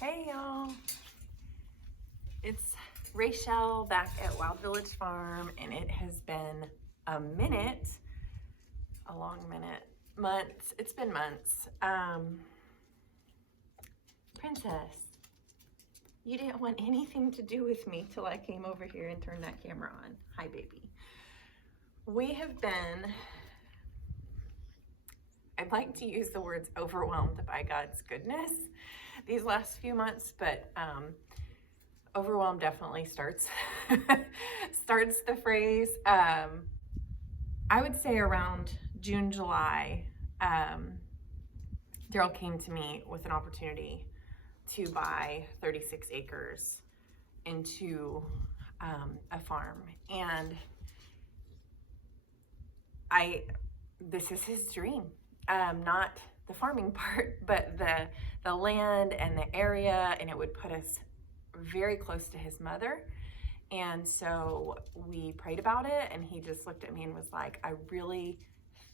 Hey y'all, it's Rachel back at Wild Village Farm, and it has been a minute, a long minute, months. It's been months. Princess, you didn't want anything to do with me till I came over here and turned that camera on. Hi, baby. We have been, I'd like to use the words overwhelmed by God's goodness these last few months, but overwhelm definitely starts the phrase. I would say around June, July, Daryl came to me with an opportunity to buy 36 acres into a farm, and this is his dream. Not the farming part, but the land and the area, and it would put us very close to his mother. And so we prayed about it, and he just looked at me and was like, I really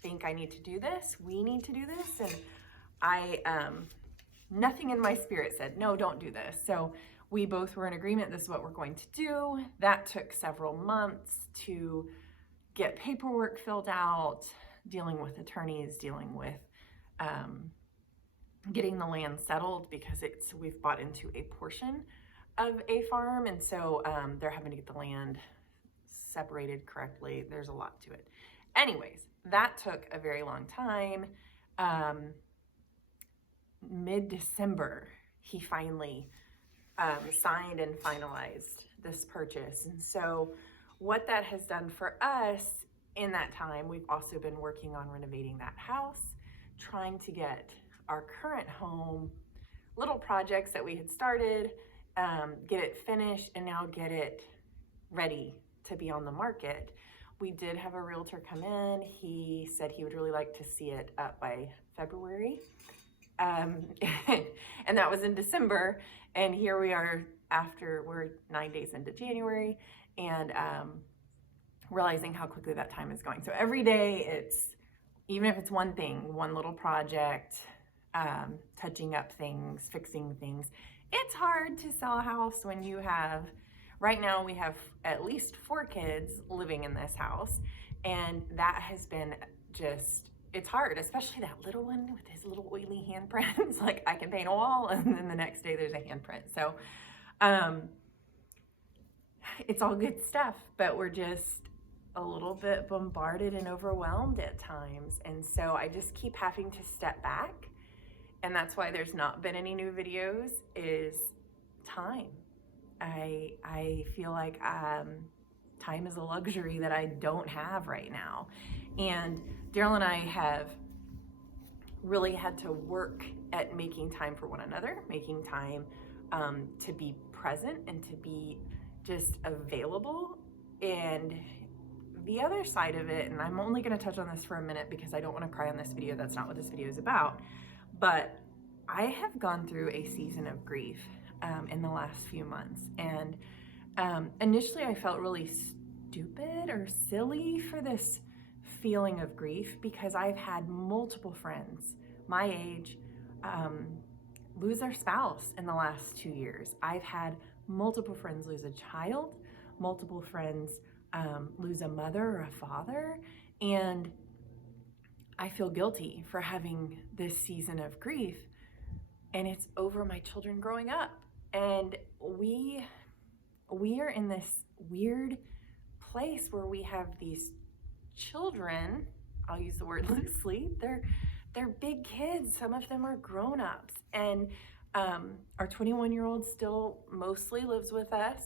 think I need to do this. We need to do this. And nothing in my spirit said, no, don't do this. So we both were in agreement, this is what we're going to do. That took several months to get paperwork filled out, dealing with attorneys, dealing with getting the land settled, because we've bought into a portion of a farm, and so they're having to get the land separated correctly. There's a lot to it. Anyways, that took a very long time. Mid-December, he finally signed and finalized this purchase. And so what that has done for us in that time, we've also been working on renovating that house, trying to get our current home, little projects that we had started, get it finished, and now get it ready to be on the market. We did have a realtor come in. He said he would really like to see it up by February. And that was in December. And here we are we're 9 days into January, and realizing how quickly that time is going. So every day even if it's one thing, one little project, touching up things, fixing things. It's hard to sell a house when you have, right now we have at least 4 kids living in this house, and that has been it's hard, especially that little one with his little oily handprints. Like, I can paint a wall and then the next day there's a handprint. So it's all good stuff, but we're just a little bit bombarded and overwhelmed at times. And so I just keep having to step back. And that's why there's not been any new videos, is time. I feel like time is a luxury that I don't have right now. And Daryl and I have really had to work at making time for one another, making time to be present and to be just available. And the other side of it, and I'm only going to touch on this for a minute because I don't want to cry on this video. That's not what this video is about. But I have gone through a season of grief in the last few months. And initially I felt really stupid or silly for this feeling of grief, because I've had multiple friends my age lose their spouse in the last 2 years. I've had multiple friends lose a child, multiple friends lose a mother or a father, and I feel guilty for having this season of grief, and it's over my children growing up. And we are in this weird place where we have these children, I'll use the word loosely, they're big kids, some of them are grown-ups, and our 21-year-old still mostly lives with us,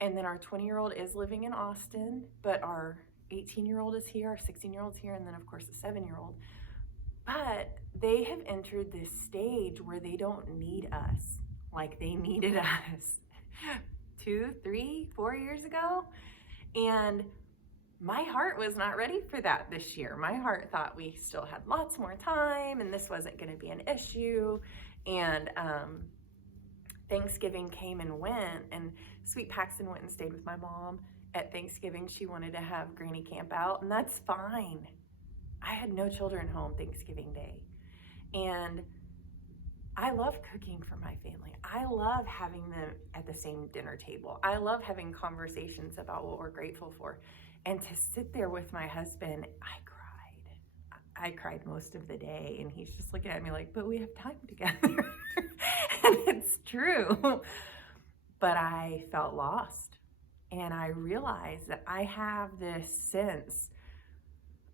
and then our 20-year-old is living in Austin, but our 18-year-old is here, our 16-year-old's here, and then of course the 7-year-old. But they have entered this stage where they don't need us like they needed us 2, 3, 4 years ago. And my heart was not ready for that this year. My heart thought we still had lots more time and this wasn't going to be an issue. And Thanksgiving came and went, and Sweet Paxton went and stayed with my mom at Thanksgiving. She wanted to have Granny camp out, and that's fine. I had no children home Thanksgiving Day. And I love cooking for my family. I love having them at the same dinner table. I love having conversations about what we're grateful for. And to sit there with my husband, I cried most of the day, and he's just looking at me like, but we have time together. And it's true. But I felt lost. And I realized that I have this sense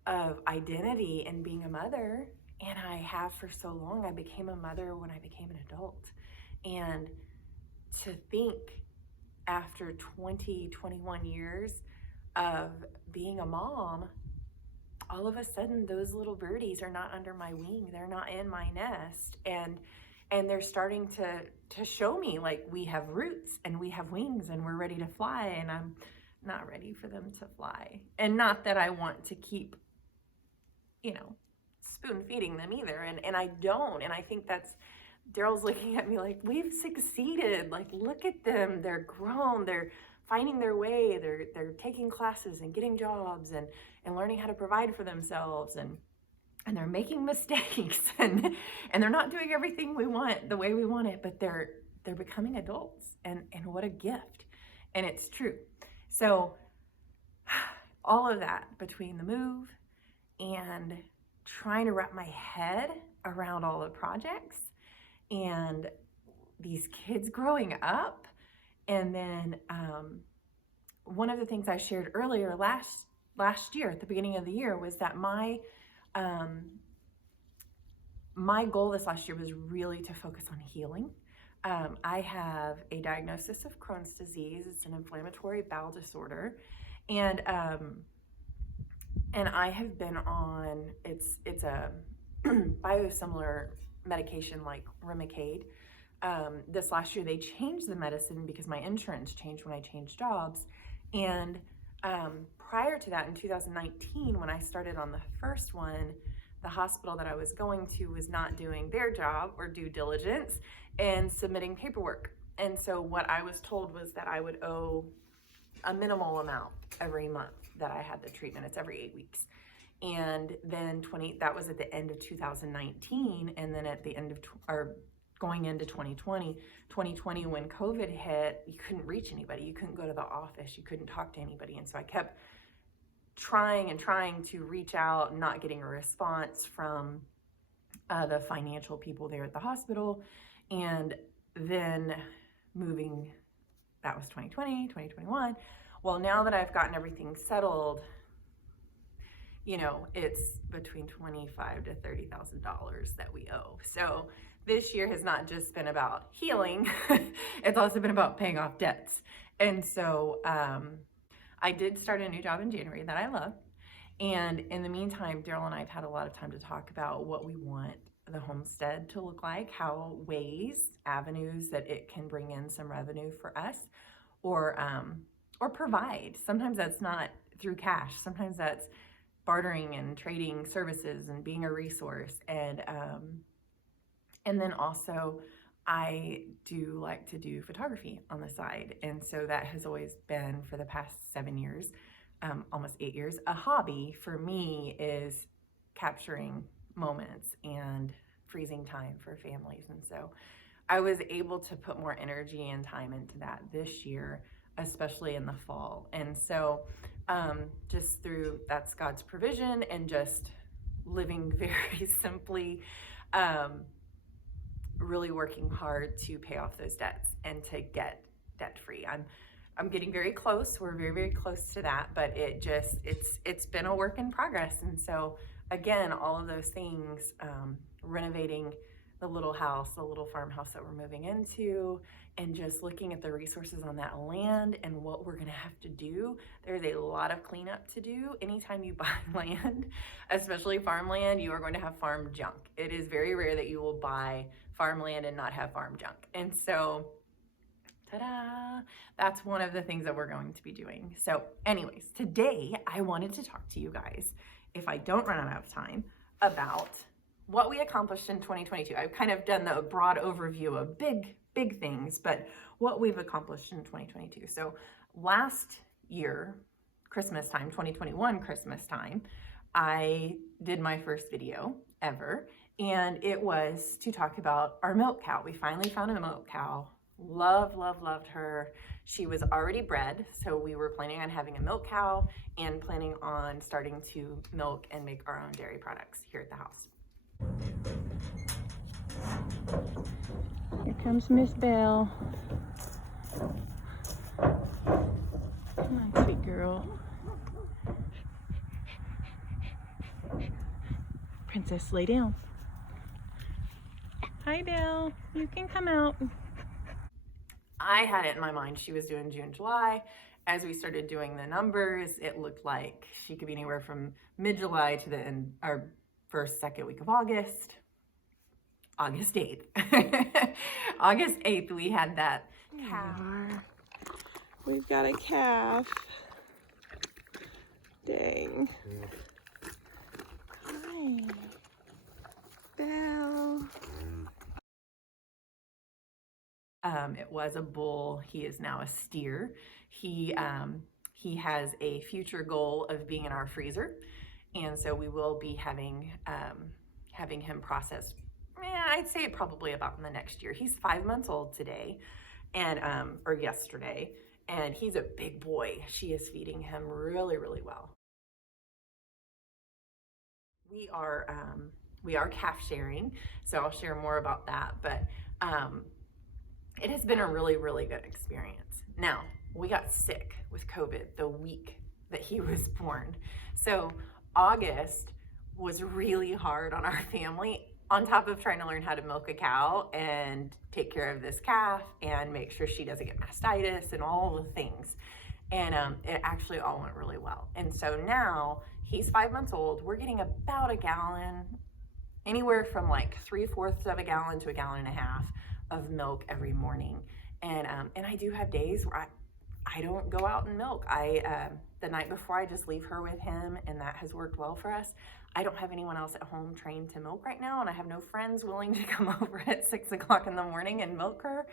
of identity in being a mother, and I have for so long. I became a mother when I became an adult. And to think after 20, 21 years of being a mom, all of a sudden those little birdies are not under my wing. They're not in my nest. And they're starting to show me, like, we have roots and we have wings and we're ready to fly, and I'm not ready for them to fly. And not that I want to keep, spoon feeding them either. And I don't. And I think that's, Daryl's looking at me like, we've succeeded. Like, look at them. They're grown. They're finding their way. They're taking classes and getting jobs and learning how to provide for themselves. And they're making mistakes and they're not doing everything we want the way we want it, but they're becoming adults, and what a gift. And it's true. So all of that between the move and trying to wrap my head around all the projects and these kids growing up. And then one of the things I shared earlier last year at the beginning of the year was that my goal this last year was really to focus on healing. I have a diagnosis of Crohn's disease. It's an inflammatory bowel disorder. And I have been on, it's a biosimilar medication like Remicade. This last year they changed the medicine because my insurance changed when I changed jobs. And prior to that, in 2019, when I started on the first one, the hospital that I was going to was not doing their job or due diligence and submitting paperwork. And so what I was told was that I would owe a minimal amount every month that I had the treatment. It's every 8 weeks. And then that was at the end of 2019. And then at the end of, going into 2020, when COVID hit, you couldn't reach anybody. You couldn't go to the office. You couldn't talk to anybody. And so I kept trying to reach out, not getting a response from the financial people there at the hospital. And then moving, that was 2020, 2021. Well, now that I've gotten everything settled, it's between $25,000 to $30,000 that we owe. So this year has not just been about healing, it's also been about paying off debts. And so I did start a new job in January that I love. And in the meantime, Daryl and I have had a lot of time to talk about what we want the homestead to look like, avenues that it can bring in some revenue for us, or provide. Sometimes that's not through cash. Sometimes that's bartering and trading services and being a resource. And then also I do like to do photography on the side. And so that has always been, for the past 7 years, almost 8 years, a hobby for me is capturing moments and freezing time for families. And so I was able to put more energy and time into that this year, especially in the fall. And so just through, that's God's provision, and just living very simply, really working hard to pay off those debts and to get debt free. I'm getting very close. We're very, very close to that, but it's been a work in progress. And so again, all of those things, renovating the little farmhouse that we're moving into, and just looking at the resources on that land and what we're gonna have to do. There's a lot of cleanup to do. Anytime you buy land, especially farmland, you are going to have farm junk. It is very rare that you will buy farmland and not have farm junk. And so, ta-da, that's one of the things that we're going to be doing. So anyways, today I wanted to talk to you guys, if I don't run out of time, about what we accomplished in 2022. I've kind of done the broad overview of big things, but what we've accomplished in 2022. So last year, Christmas time, 2021 Christmas time, I did my first video ever, And it was to talk about our milk cow. We finally found a milk cow. Loved her. She was already bred, so we were planning on having a milk cow and planning on starting to milk and make our own dairy products here at the house. Here comes Miss Belle. Come on, sweet girl. Princess, lay down. Hi, Belle. You can come out. I had it in my mind she was doing June, July. As we started doing the numbers, it looked like she could be anywhere from mid-July to the end, our first, second week of August. August 8th. August 8th, we had that calf. We've got a calf. Dang. Hi. Belle. It was a bull. He is now a steer. He has a future goal of being in our freezer, and so we will be having him processed. I'd say probably about in the next year. He's 5 months old today, and or yesterday, and he's a big boy. She is feeding him really well. We are calf sharing, so I'll share more about that, but it has been a really good experience. Now, we got sick with COVID the week that he was born. So August was really hard on our family, on top of trying to learn how to milk a cow and take care of this calf and make sure she doesn't get mastitis and all the things. And it actually all went really well. And so now he's 5 months old. We're getting about a gallon, anywhere from like 3/4 of a gallon to a gallon and a half of milk every morning. And I do have days where I don't go out and milk. The night before, I just leave her with him, and that has worked well for us. I don't have anyone else at home trained to milk right now, and I have no friends willing to come over at 6 o'clock in the morning and milk her.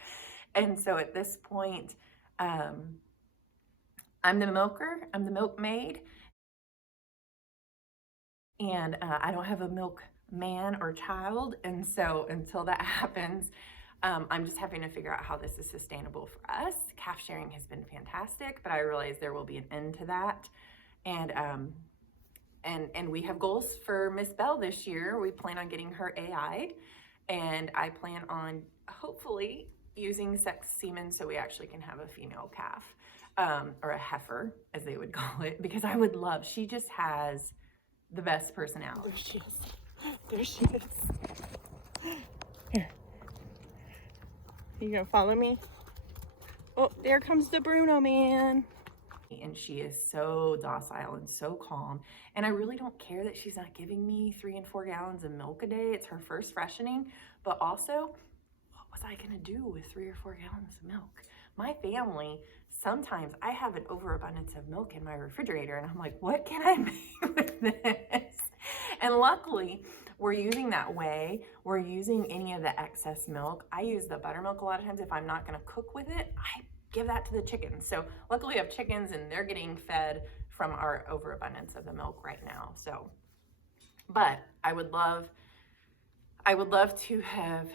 And so at this point, I'm the milker, I'm the milkmaid, and I don't have a milkman or child. And so until that happens, I'm just having to figure out how this is sustainable for us. Calf sharing has been fantastic, but I realize there will be an end to that. And we have goals for Miss Belle this year. We plan on getting her AI'd, and I plan on hopefully using sex semen so we actually can have a female calf, or a heifer, as they would call it, because I would love, she just has the best personality. There she is. There she is. Here. You gonna follow me? Oh, there comes the Bruno man. And she is so docile and so calm. And I really don't care that she's not giving me 3 and 4 gallons of milk a day. It's her first freshening, but also, what was I gonna do with 3 or 4 gallons of milk? My family, sometimes I have an overabundance of milk in my refrigerator, and I'm like, what can I make with this? And luckily, we're using that whey. We're using any of the excess milk. I use the buttermilk a lot of times. If I'm not gonna cook with it, I give that to the chickens. So luckily we have chickens, and they're getting fed from our overabundance of the milk right now. So, but I would love to have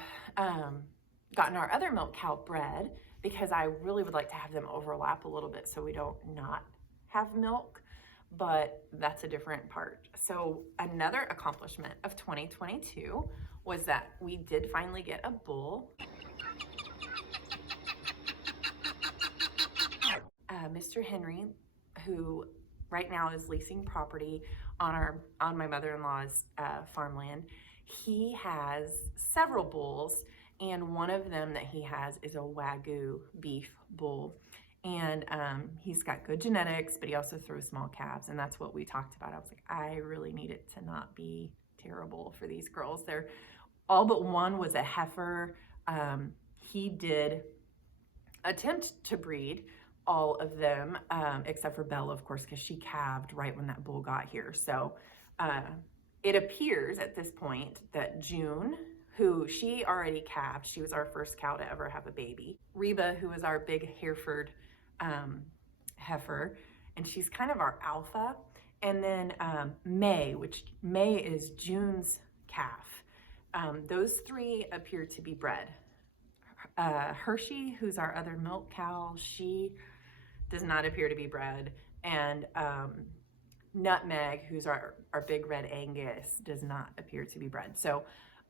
gotten our other milk cow bred, because I really would like to have them overlap a little bit so we don't not have milk, but that's a different part. So another accomplishment of 2022 was that we did finally get a bull. Mr. Henry, who right now is leasing property on my mother-in-law's farmland, he has several bulls, and one of them that he has is a Wagyu beef bull. And he's got good genetics, but he also throws small calves, and that's what we talked about. I was like, I really need it to not be terrible for these girls. They're all but one was a heifer. He did attempt to breed all of them, except for Bella, of course, because she calved right when that bull got here. So it appears at this point that June, who she already calved, she was our first cow to ever have a baby. Reba, who is our big Hereford heifer, and she's kind of our alpha. And then May, which May is June's calf. Those 3 appear to be bred. Hershey, who's our other milk cow, she does not appear to be bred. And Nutmeg, who's our big red Angus, does not appear to be bred. So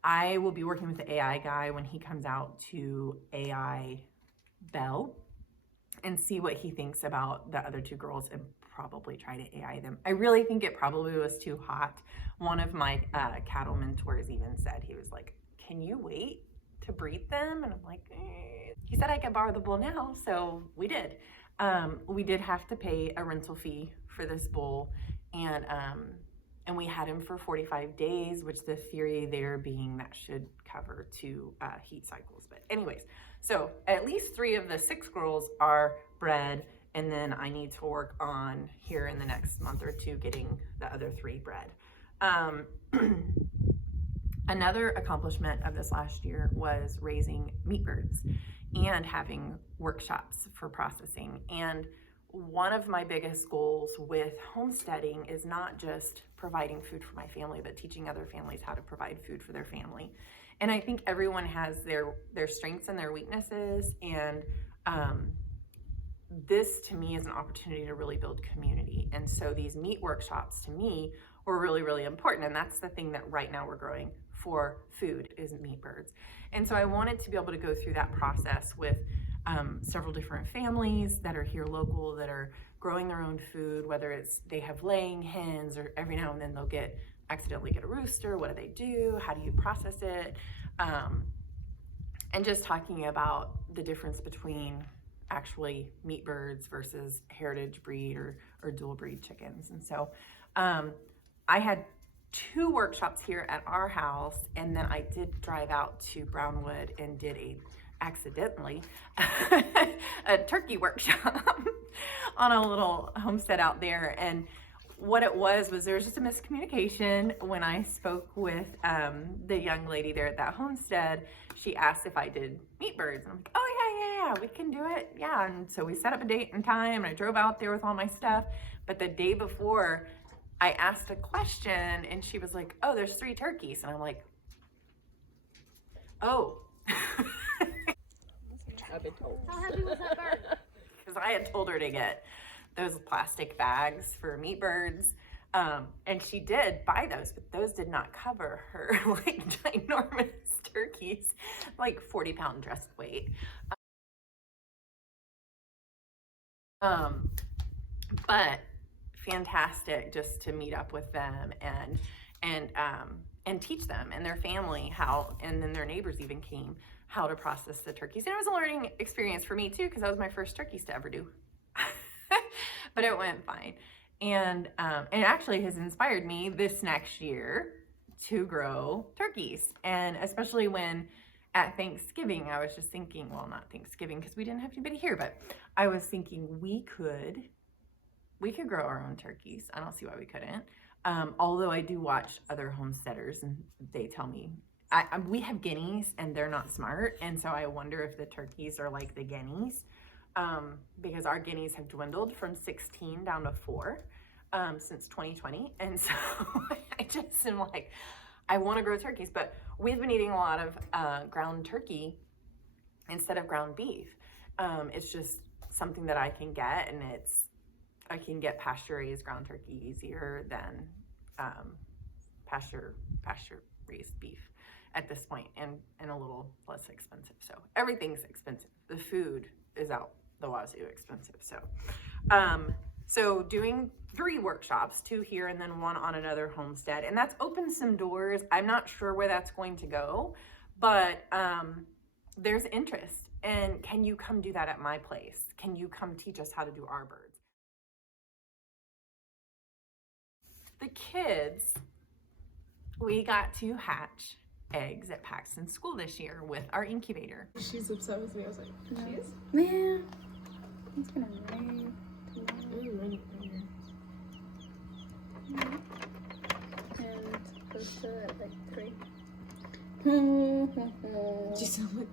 I will be working with the AI guy when he comes out to AI Bell and see what he thinks about the other 2 girls and probably try to AI them. I really think it probably was too hot. One of my cattle mentors even said, he was like, can you wait to breed them? And I'm like, He said I could borrow the bull now, so we did. We did have to pay a rental fee for this bull, and we had him for 45 days, which the theory there being that should cover 2 heat cycles. But anyways, so at least 3 of the 6 girls are bred, and then I need to work on here in the next month or 2 getting the other 3 bred. Another accomplishment of this last year was raising meat birds and having workshops for processing. And one of my biggest goals with homesteading is not just providing food for my family, but teaching other families how to provide food for their family. And I think everyone has their strengths and their weaknesses, and this to me is an opportunity to really build community. And so these meat workshops to me were really, really important. And that's the thing that right now we're growing for food is meat birds. And so I wanted to be able to go through that process with several different families that are here local that are growing their own food, whether it's they have laying hens or every now and then they'll accidentally get a rooster. What do? How do you process it? And just talking about the difference between actually meat birds versus heritage breed or dual breed chickens. And so I had 2 workshops here at our house, and then I did drive out to Brownwood and did accidentally a turkey workshop on a little homestead out there. And what it was there was just a miscommunication. When I spoke with the young lady there at that homestead, she asked if I did meat birds. And I'm like, oh yeah, we can do it. Yeah. And so we set up a date and time, and I drove out there with all my stuff. But the day before, I asked a question, and she was like, oh, there's 3 turkeys. And I'm like, oh. I've been told. How heavy was that bird? Because I had told her to get those plastic bags for meat birds. And she did buy those, but those did not cover her like ginormous turkeys, like 40-pound dressed weight. But fantastic just to meet up with them and teach them and their family how, and then their neighbors even came, how to process the turkeys. And it was a learning experience for me too, because that was my first turkeys to ever do. But it went fine. And it actually has inspired me this next year to grow turkeys. And especially when at Thanksgiving, I was just thinking, well, not Thanksgiving because we didn't have anybody here, but I was thinking we could grow our own turkeys. I don't see why we couldn't. Although I do watch other homesteaders and they tell me, we have guineas and they're not smart. And so I wonder if the turkeys are like the guineas, because our guineas have dwindled from 16 down to 4 since 2020. And so I just am like, I want to grow turkeys, but we've been eating a lot of ground turkey instead of ground beef. It's just something that I can get, and I can get pasture-raised ground turkey easier than pasture-raised beef at this point, and a little less expensive. So everything's expensive. The food is out the wazoo expensive. So doing 3 workshops, 2 here and then 1 on another homestead, and that's opened some doors. I'm not sure where that's going to go, but there's interest. And can you come do that at my place? Can you come teach us how to do our birds? The kids, we got to hatch eggs at Paxton School this year with our incubator. She's upset with me. I was like, she is? Man, it's gonna rain tomorrow. And close to like 3. She sound like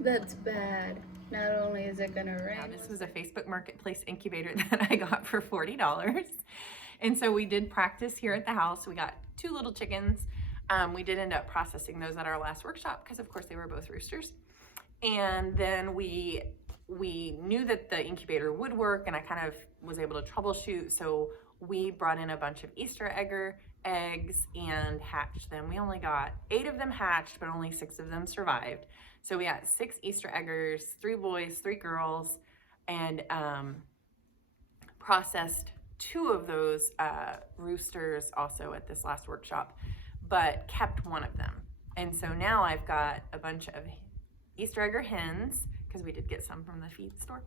That's bad. Not only is it gonna rain. Now, this was a Facebook Marketplace incubator that I got for $40. And so we did practice here at the house. We got 2 little chickens. We did end up processing those at our last workshop because of course they were both roosters. And then we knew that the incubator would work, and I kind of was able to troubleshoot. So we brought in a bunch of Easter eggs and hatched them. We only got 8 of them hatched, but only 6 of them survived. So we got 6 Easter eggers, 3 boys, 3 girls, and processed 2 of those roosters also at this last workshop, but kept 1 of them. And so now I've got a bunch of Easter egger hens, because we did get some from the feed store.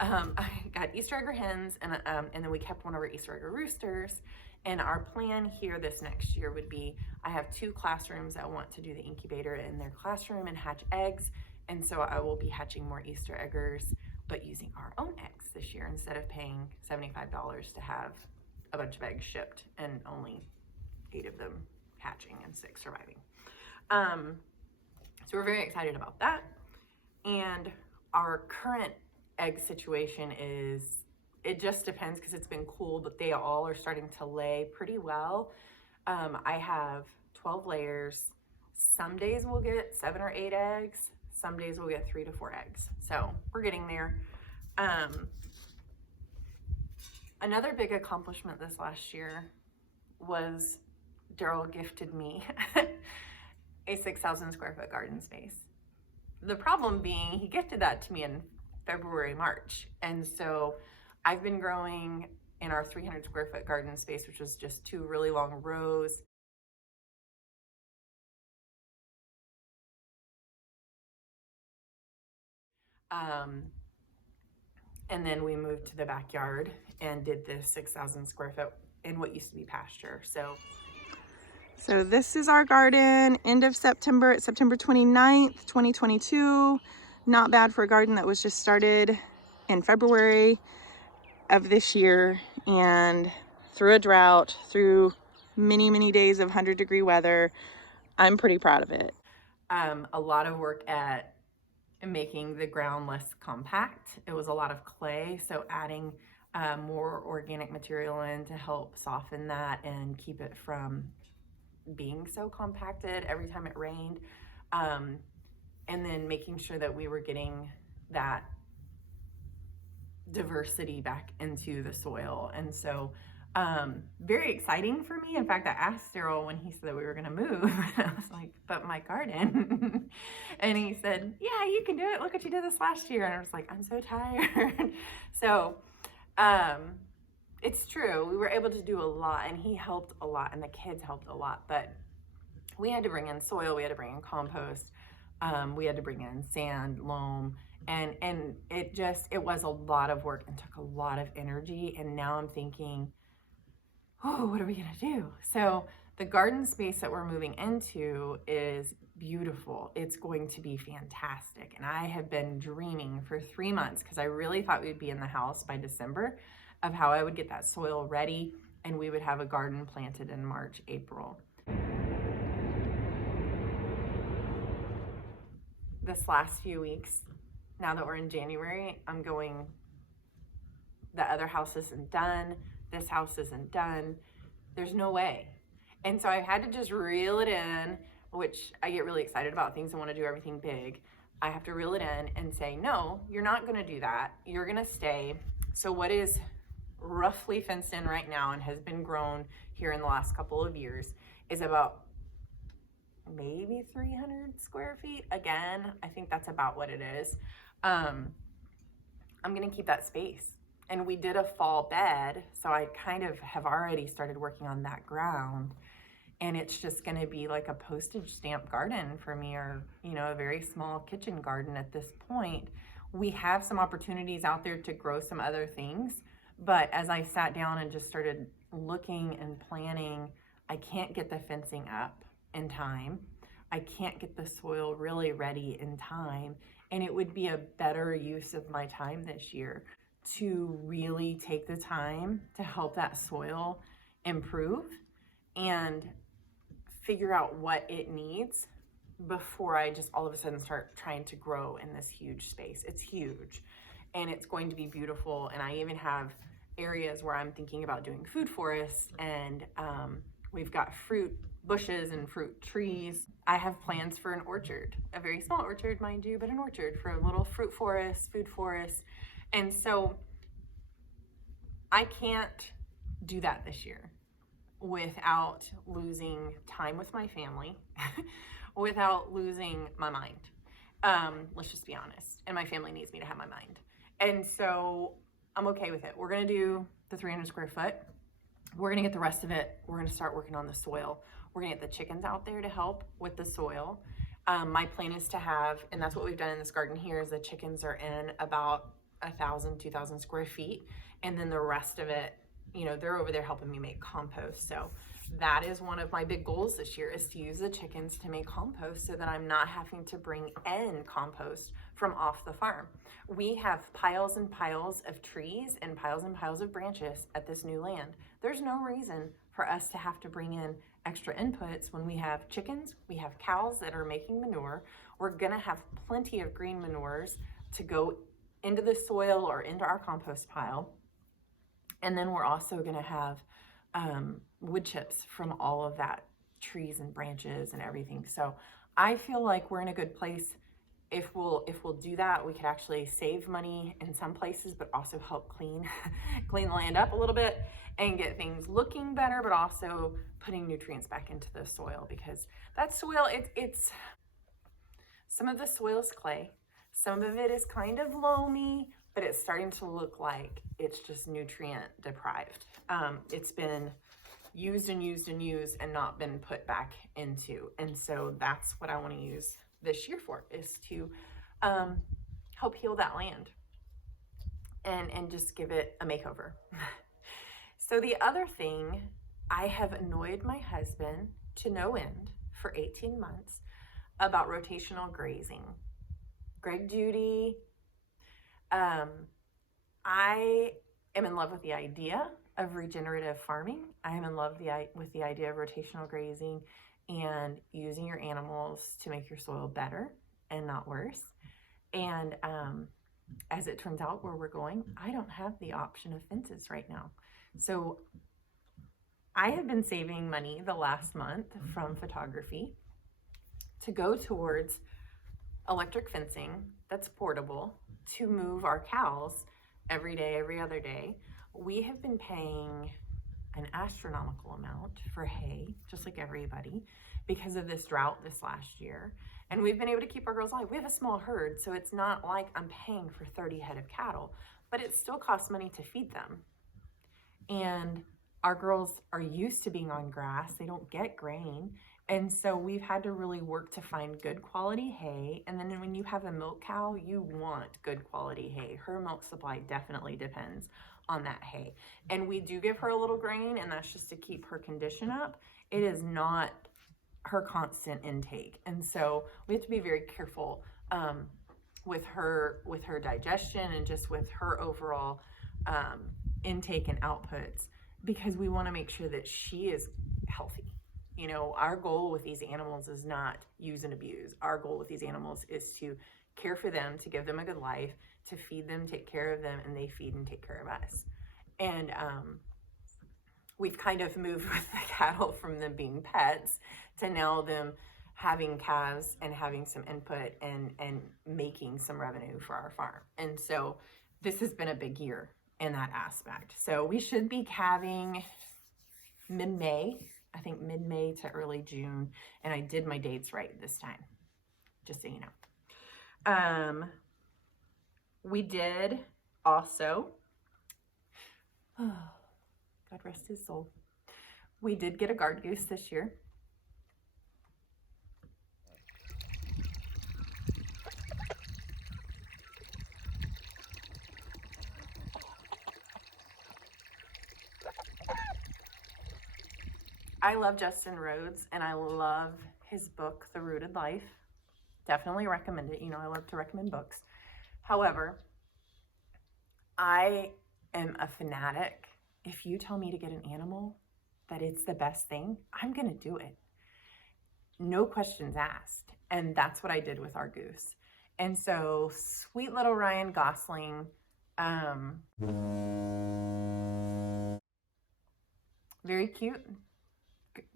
I got Easter egger hens, and then we kept 1 of our Easter egger roosters. And our plan here this next year would be, I have 2 classrooms that want to do the incubator in their classroom and hatch eggs. And so I will be hatching more Easter eggers, but using our own eggs this year instead of paying $75 to have a bunch of eggs shipped and only 8 of them hatching and 6 surviving. So we're very excited about that. And our current egg situation is, it just depends because it's been cool, but they all are starting to lay pretty well. I have 12 layers. Some days we'll get 7 or 8 eggs. Some days we'll get 3 to 4 eggs. So we're getting there. Another big accomplishment this last year was Daryl gifted me a 6,000 square foot garden space. The problem being, he gifted that to me in February, March. And so I've been growing in our 300 square foot garden space, which was just 2 really long rows. And then we moved to the backyard and did this 6,000 square foot in what used to be pasture. So this is our garden, end of September. It's September 29th, 2022. Not bad for a garden that was just started in February of this year, and through a drought, through many, many days of 100-degree weather. I'm pretty proud of it. A lot of work at making the ground less compact. It was a lot of clay, so adding more organic material in to help soften that and keep it from being so compacted every time it rained. And then making sure that we were getting that diversity back into the soil. And so very exciting for me. In fact, I asked Daryl when he said that we were going to move, and I was like, but my garden. And he said, yeah, you can do it. Look what you did this last year. And I was like, I'm so tired. So it's true. We were able to do a lot, and he helped a lot, and the kids helped a lot, but we had to bring in soil. We had to bring in compost. We had to bring in sand, loam, and it was a lot of work and took a lot of energy. And now I'm thinking, oh, what are we gonna do? So the garden space that we're moving into is beautiful. It's going to be fantastic. And I have been dreaming for 3 months, because I really thought we'd be in the house by December, of how I would get that soil ready and we would have a garden planted in March, April. This last few weeks, now that we're in January, I'm going, the other house isn't done, this house isn't done, there's no way. And so I had to just reel it in, which I get really excited about things and want to do everything big. I have to reel it in and say, no, you're not going to do that. You're going to stay. So what is roughly fenced in right now and has been grown here in the last couple of years is about maybe 300 square feet. Again, I think that's about what it is. I'm going to keep that space. And we did a fall bed, so I kind of have already started working on that ground. And it's just going to be like a postage stamp garden for me, or, a very small kitchen garden at this point. We have some opportunities out there to grow some other things, but as I sat down and just started looking and planning, I can't get the fencing up in time. I can't get the soil really ready in time. And it would be a better use of my time this year to really take the time to help that soil improve and figure out what it needs before I just all of a sudden start trying to grow in this huge space. It's huge and it's going to be beautiful. And I even have areas where I'm thinking about doing food forests, and we've got fruit bushes and fruit trees. I have plans for an orchard, a very small orchard, mind you, but an orchard for a little fruit forest, food forest. And so I can't do that this year without losing time with my family, without losing my mind. Let's just be honest. And my family needs me to have my mind. And so I'm okay with it. We're gonna do the 300 square foot. We're gonna get the rest of it. We're gonna start working on the soil. We're gonna get the chickens out there to help with the soil. My plan is to have, and that's what we've done in this garden here, is the chickens are in about 1,000, 2,000 square feet. And then the rest of it, you know, they're over there helping me make compost. So that is one of my big goals this year, is to use the chickens to make compost so that I'm not having to bring in compost from off the farm. We have piles and piles of trees and piles of branches at this new land. There's no reason for us to have to bring in extra inputs when we have chickens, we have cows that are making manure. We're gonna have plenty of green manures to go into the soil or into our compost pile. And then we're also gonna have wood chips from all of that trees and branches and everything. So I feel like we're in a good place. If we'll do that, we could actually save money in some places, but also help clean the land up a little bit and get things looking better, but also putting nutrients back into the soil, because that soil, it's some of the soil is clay, some of it is kind of loamy, but it's starting to look like it's just nutrient deprived. It's been used and used and used and not been put back into. And so that's what I want to use this year for, is to help heal that land and just give it a makeover. So the other thing, I have annoyed my husband to no end for 18 months about rotational grazing. Greg Judy, I am in love with the idea of regenerative farming. I am in love with the idea of rotational grazing and using your animals to make your soil better and not worse. And as it turns out, where we're going, I don't have the option of fences right now. So I have been saving money the last month from photography to go towards electric fencing that's portable to move our cows every day, every other day. We have been paying an astronomical amount for hay, just like everybody, because of this drought this last year. And we've been able to keep our girls alive. We have a small herd, so it's not like I'm paying for 30 head of cattle, but it still costs money to feed them. And our girls are used to being on grass. They don't get grain. And so we've had to really work to find good quality hay. And then when you have a milk cow, you want good quality hay. Her milk supply definitely depends on that hay. And we do give her a little grain, and that's just to keep her condition up. It is not her constant intake. And so we have to be very careful with her digestion and just with her overall intake and outputs, because we want to make sure that she is healthy. You know, our goal with these animals is not use and abuse. Our goal with these animals is to care for them, to give them a good life, to feed them, take care of them, and they feed and take care of us. And we've kind of moved with the cattle from them being pets to now them having calves and having some input and making some revenue for our farm. And so this has been a big year in that aspect. So we should be calving mid-May, I think mid-May to early June. And I did my dates right this time, just so you know. We did also, God rest his soul, we did get a guard goose this year. I love Justin Rhodes, and I love his book, The Rooted Life. Definitely recommend it. You know, I love to recommend books. However, I am a fanatic. If you tell me to get an animal, that it's the best thing, I'm going to do it. No questions asked. And that's what I did with our goose. And so sweet little Ryan Gosling, very cute.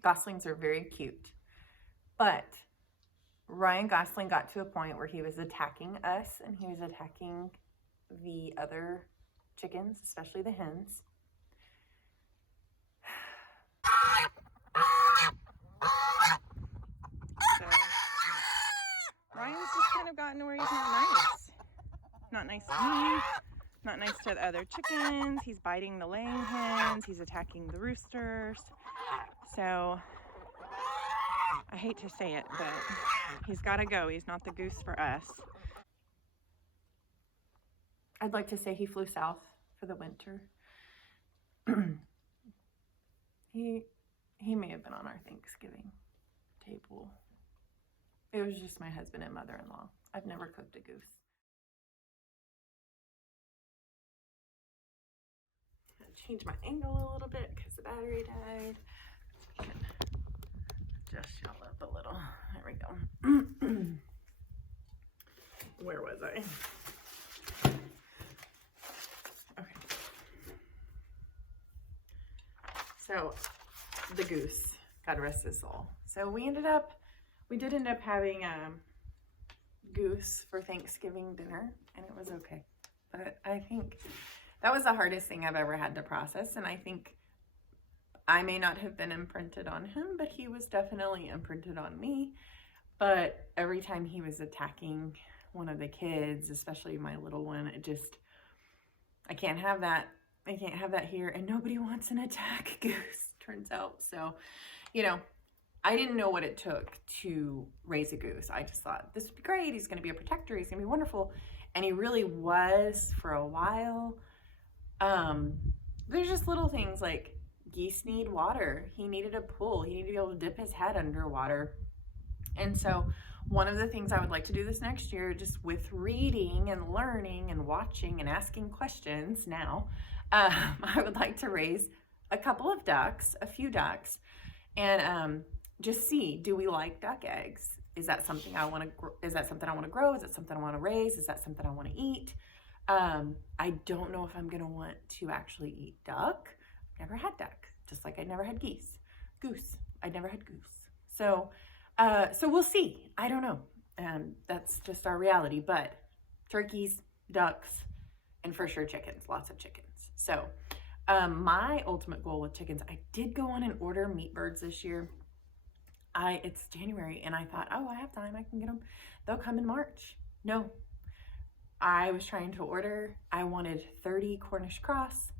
Goslings are very cute, but Ryan Gosling got to a point where he was attacking us and he was attacking the other chickens, especially the hens. So Ryan's just kind of gotten to where he's not nice. Not nice to me, not nice to the other chickens. He's biting the laying hens. He's attacking the roosters. So I hate to say it, but he's got to go. He's not the goose for us. I'd like to say he flew south for the winter. He may have been on our Thanksgiving table. It was just my husband and mother-in-law. I've never cooked a goose. Change my angle a little bit because the battery died. Just y'all up a little. There we go. Where was I? Okay. So the goose, God rest his soul. So we did end up having goose for Thanksgiving dinner, and it was okay. But I think that was the hardest thing I've ever had to process, and I think I may not have been imprinted on him, but he was definitely imprinted on me. But every time he was attacking one of the kids, especially my little one, I can't have that. I can't have that here, and nobody wants an attack goose, turns out. So, I didn't know what it took to raise a goose. I just thought this would be great. He's going to be a protector. He's going to be wonderful. And he really was for a while. There's just little things like geese need water. He needed a pool. He needed to be able to dip his head underwater. And so one of the things I would like to do this next year, just with reading and learning and watching and asking questions now, I would like to raise a few ducks, and just see, do we like duck eggs? Is that something I want to grow? Is that something I want to raise? Is that something I want to eat? I don't know if I'm going to want to actually eat duck. I've never had duck, just like I never had goose. I never had goose. So we'll see. I don't know. That's just our reality, but turkeys, ducks, and for sure chickens, lots of chickens. So, my ultimate goal with chickens, I did go on and order meat birds this year. It's January, and I thought, I have time, I can get them. They'll come in March. No, I was trying to order. I wanted 30 Cornish cross.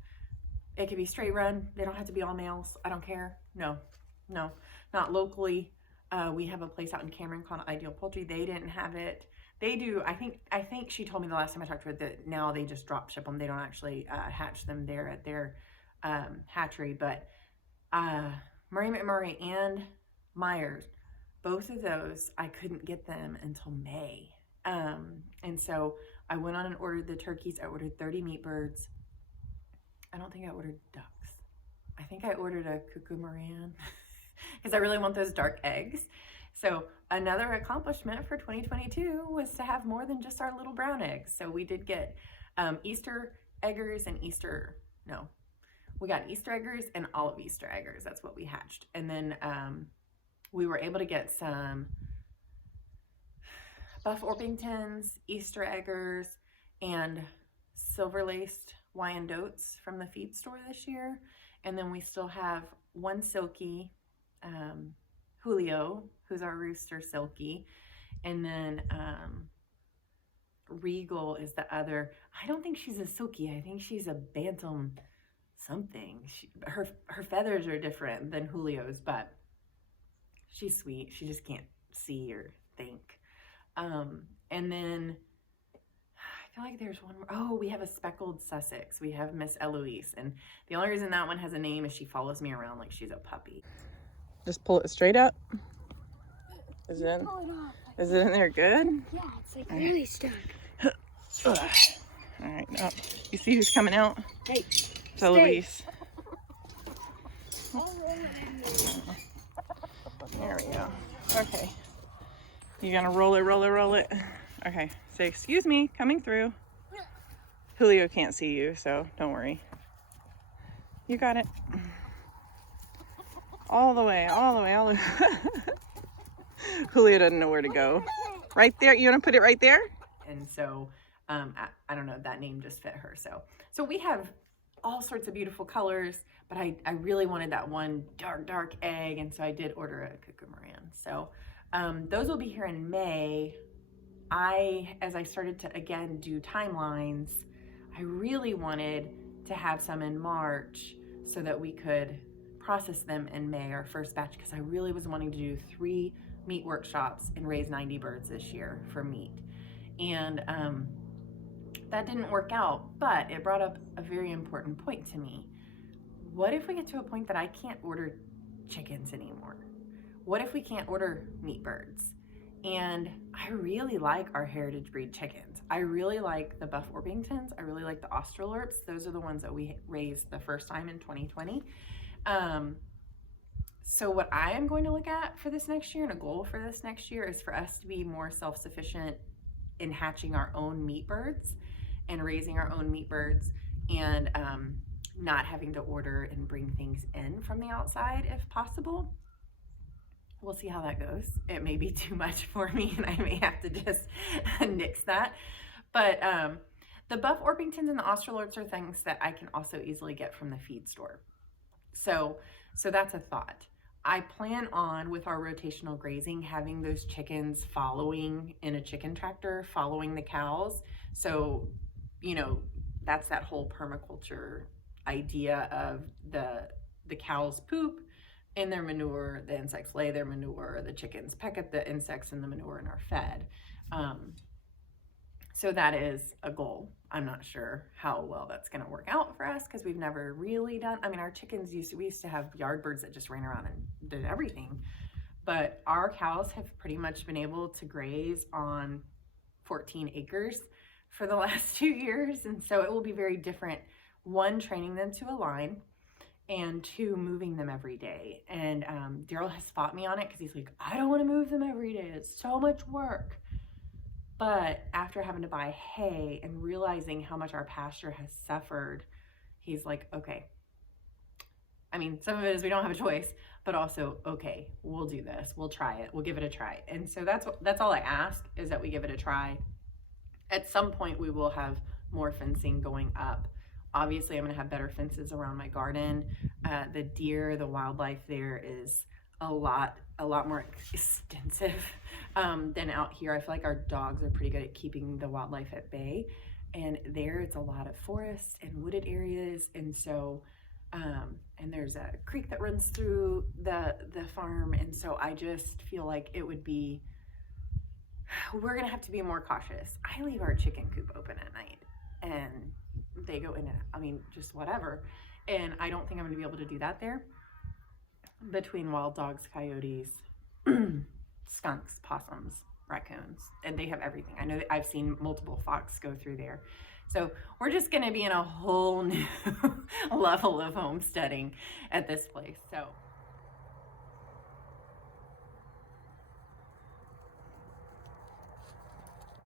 It could be straight run. They don't have to be all males. I don't care. No, not locally. We have a place out in Cameron called Ideal Poultry. They didn't have it. They do. I think she told me the last time I talked to her that now they just drop ship them. They don't actually hatch them there at their hatchery. But Murray McMurray and Myers, both of those, I couldn't get them until May. And so I went on and ordered the turkeys. I ordered 30 meat birds. I don't think I ordered ducks. I think I ordered a cuckoo Moran because I really want those dark eggs. So another accomplishment for 2022 was to have more than just our little brown eggs. So we did get Easter eggers and we got Easter eggers and olive Easter eggers. That's what we hatched. And then we were able to get some Buff Orpingtons, Easter eggers, and silver-laced Wyandottes from the feed store this year. And then we still have one Silky, Julio, who's our rooster Silky. And then Regal is the other. I don't think she's a Silky. I think she's a Bantam something. Her feathers are different than Julio's, but she's sweet. She just can't see or think. And then I feel like there's one more. Oh, we have a speckled Sussex. We have Miss Eloise. And the only reason that one has a name is she follows me around like she's a puppy. Just pull it straight up. Is it in there good? Yeah, it's like really stuck. All right, now you see who's coming out? Hey, It's Eloise. There we go. Okay. You gonna roll it? Okay, say, excuse me, coming through. Julio can't see you, so don't worry. You got it. all the way. Julia doesn't know where to go. Right there. You want to put it right there? And so, I don't know, that name just fit her. So we have all sorts of beautiful colors, but I really wanted that one dark egg. And so I did order a Cuckoo-Moran. So, those will be here in May. As I started to, again, do timelines, I really wanted to have some in March so that we could process them in May, our first batch, because I really was wanting to do 3 meat workshops and raise 90 birds this year for meat. And that didn't work out, but it brought up a very important point to me. What if we get to a point that I can't order chickens anymore? What if we can't order meat birds? And I really like our heritage breed chickens. I really like the Buff Orpingtons. I really like the Australorps. Those are the ones that we raised the first time in 2020. So what I am going to look at for this next year, and a goal for this next year, is for us to be more self-sufficient in hatching our own meat birds and raising our own meat birds, and not having to order and bring things in from the outside if possible. We'll see how that goes. It may be too much for me and I may have to just nix that. But the Buff Orpingtons and the Australorps are things that I can also easily get from the feed store. So that's a thought. I plan on, with our rotational grazing, having those chickens following in a chicken tractor, following the cows. So, you know, that's that whole permaculture idea of the cows poop in their manure, the insects lay their manure, the chickens peck at the insects in the manure and are fed. So that is a goal. I'm not sure how well that's going to work out for us because we've never really done, I mean, our chickens we used to have yard birds that just ran around and did everything. But our cows have pretty much been able to graze on 14 acres for the last 2 years. And so it will be very different. 1, training them to a line, and 2, moving them every day. And Daryl has fought me on it because he's like, I don't want to move them every day. It's so much work. But after having to buy hay and realizing how much our pasture has suffered, he's like, okay. I mean, some of it is we don't have a choice, but also, okay, we'll do this. We'll try it. We'll give it a try. And so that's all I ask, is that we give it a try. At some point, we will have more fencing going up. Obviously, I'm going to have better fences around my garden. The deer, the wildlife there is a lot more extensive than out here. I feel like our dogs are pretty good at keeping the wildlife at bay. And there, it's a lot of forest and wooded areas. And so, and there's a creek that runs through the farm. And so I just feel like it would be, we're going to have to be more cautious. I leave our chicken coop open at night and they go in and, I mean, just whatever. And I don't think I'm going to be able to do that there. Between wild dogs, coyotes, skunks, possums, raccoons, and they have everything. I know that I've seen multiple fox go through there. So we're just going to be in a whole new level of homesteading at this place. So